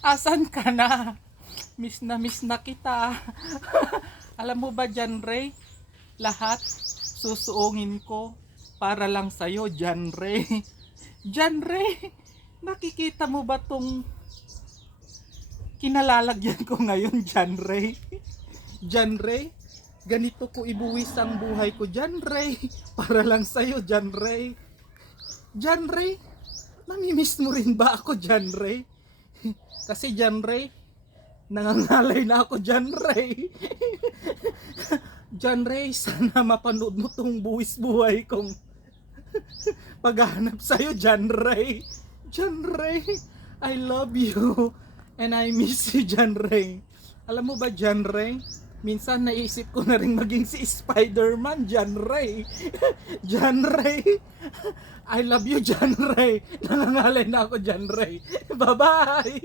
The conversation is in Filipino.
Asan ka na? Miss na kita. Alam mo ba, John Ray? Lahat susuungin ko para lang sa'yo, John Ray. John Ray, nakikita mo ba tong kinalalagyan ko ngayon, John Ray? John Ray, ganito ko ibuwis ang buhay ko, John Ray. Para lang sa'yo, John Ray. John Ray, namimiss mo rin ba ako, John Ray? Kasi John Ray, nangangalay na ako, John Ray. John Ray, sana mapanood mo tong buwis buhay kong paghahanap sa'yo, John Ray. John Ray, I love you and I miss you, John Ray. Alam mo ba, John Ray, minsan naisip ko na rin maging si Spider-Man, John Ray. John Ray, I love you, John Ray. Nangangalay na ako, John Ray. Bye-bye.